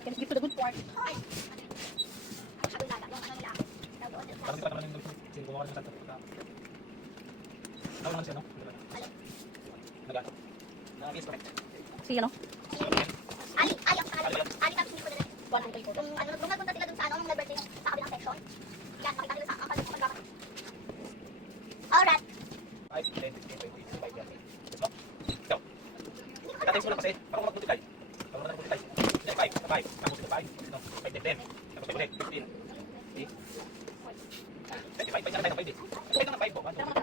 Can give to the good part. Ay. Sabi nila, yung ano nila. Daw doon. Parang hindi pa naman yung sino gumawa ng salta. Ano naman siya, no? Nagato. Nag-instrument. Si ano? Ali ang pangalan. Ali tapos hindi ko na rin. Yung ano, nung nagpunta sila dun sa ano, nung nag-birthday sa kabilang section. Yan, makita nila sa angkal ko magkakaroon. Alright. 5, 10, 15, 20, 25 yan. Let's go. Ikaw. Tatayos mo lang kasi. Parang mag-multiply. Parang mag-multiply. 5, 5. Tapos ito 5. No, 5, 10, 10. Tapos 5 ulit. 15. 25. 25 tayo ng 5 eh. 25 ng 5 po.